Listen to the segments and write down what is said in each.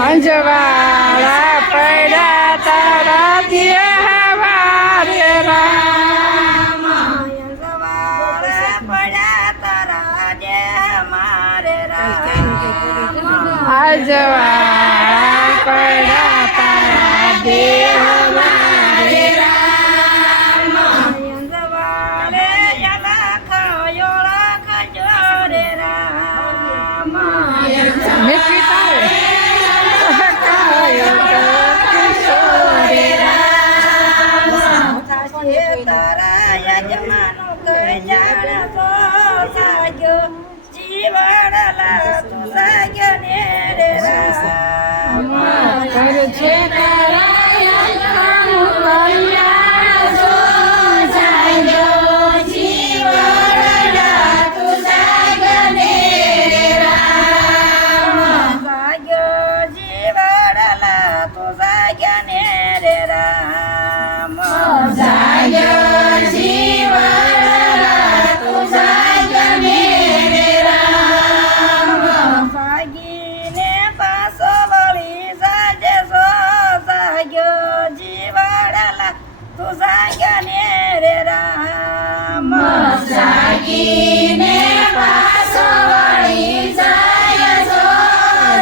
અંજવાળા પડ્યા તારા હવારે રામ અંજવાળા પડ્યા તારા જે મારે રામ આજવા પડ્યા તારા દેહમાં રે રામ અંજવાળે યલખાયો રાખજો રે રામ મીઠી તારે કાયો તો કિશોરે રામ થાશે તારા યજમાનો કલ્યાણ તો સાગ્યો જીવડલા તું સાગ્યો ને રે રામ કર છે તારા યજમાનનું કલ્યાણ જો જાગ્યો જીવડલા તું જાગ્યો ને રે રામ સાગ્યો જીવડલા તું સાગ્યો ને રે રામ જાગ્યો જીવડલા તું જાગ્યો ને રે રામ ભાગીને પાછો વળી સાજે સો સાગ્યો જીવડલા તું સાગ્યો ને રે રામ જાગીને પાછો વળી જાય જો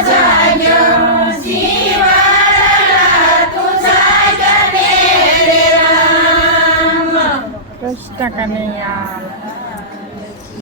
જાગ્યો જીવડલા તું જાગ્યો ને રે રામ કૃષ્ણ કનૈયા